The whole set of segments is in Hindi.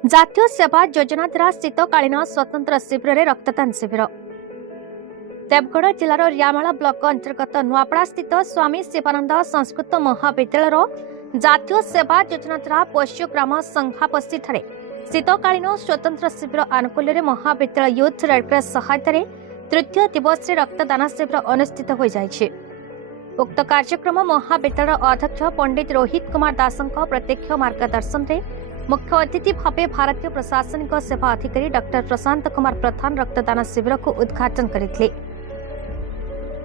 ଜାତୀୟ ସେବା ଯୋଜନା ଦ୍ୱାରା ଶୀତକାଳୀନ ସ୍ୱତନ୍ତ୍ର ଶିବିରରେ ରକ୍ତଦାନ ଶିବିର। ଦେବଗଡ଼ ଜିଲ୍ଲାର ରିଆମାଳ ବ୍ଲକ ଅନ୍ତର୍ଗତ ନୂଆପଡ଼ା ସ୍ଥିତ ସ୍ୱାମୀ ଶିବାନନ୍ଦ ସଂସ୍କୃତ ମହାବିଦ୍ୟାଳୟର ଜାତୀୟ ସେବା ଯୋଜନା ଦ୍ୱାରା ପଶ୍ୟୁଗ୍ରାମ ସଂଘାପସ୍ଥିଠାରେ ଶୀତକାଳୀନ ସ୍ୱତନ୍ତ୍ର ଶିବିର ଆନୁକୂଲ୍ୟରେ ମହାବିଦ୍ୟାଳୟ ୟୁଥ୍ ରେଡ୍କ୍ରସ୍ ସହାୟତାରେ ତୃତୀୟ ଦିବସରେ ରକ୍ତଦାନ ଶିବିର ଅନୁଷ୍ଠିତ ହୋଇଯାଇଛି। ଉକ୍ତ କାର୍ଯ୍ୟକ୍ରମ ମହାବିଦ୍ୟାଳୟର ଅଧ୍ୟକ୍ଷ ପଣ୍ଡିତ ରୋହିତ କୁମାର ଦାସଙ୍କ ପ୍ରତ୍ୟକ୍ଷ ମାର୍ଗଦର୍ଶନରେ मुख्य अतिथि भावे भारतीय प्रशासनिक सेवा अधिकारी डॉक्टर प्रशांत कुमार प्रधान रक्तदान शिविर को उद्घाटन करते।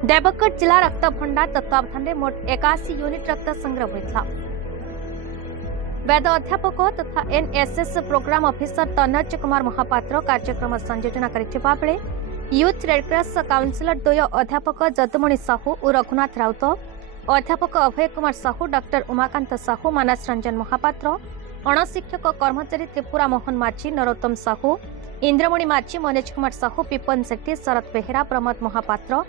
देवगढ़ जिला रक्त भंडार तत्वावधान में मोट 81 यूनिट रक्त संग्रह होता। वेद अध्यापक तथा NSS programme officer Tanaj Kumar Mahapatra कार्यक्रम संयोजना करथिबा बेले यूथ रेडक्रॉस काउंसिलर द्वय अध्यापक जदुमणि साहू और रघुनाथ राउत, अध्यापक अभय कुमार साहू, डॉक्टर उमाकांत साहू, मानस रंजन महापात्र, अणशिक्षक कर्मचारी त्रिपुरा मोहन माझी, नरोत्तम साहू, इंद्रमणि माझी, मनोज कुमार साहू, पिपन सेट्टी, शरद बेहेरा, प्रमोद महापात्र,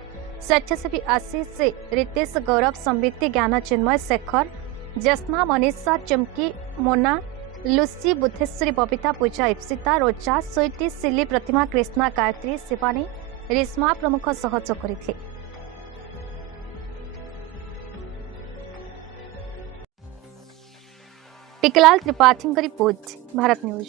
स्वेच्छासेवी आशीष, रितेश, गौरव, संबिति, ज्ञान, चिन्मय, शेखर, जस्मा, मनीषा, चमकी, मोना, लुसी, बुद्धेश्वरी, बबिता, पूजा, इप्सिता, रोजा, स्वीटी, सिली, प्रतिमा, कृष्णा, गायत्री, शिवानी, रिश्मा प्रमुख सहयोग करथिले। टिकलाल त्रिपाठी की रिपोर्ट, भारत न्यूज।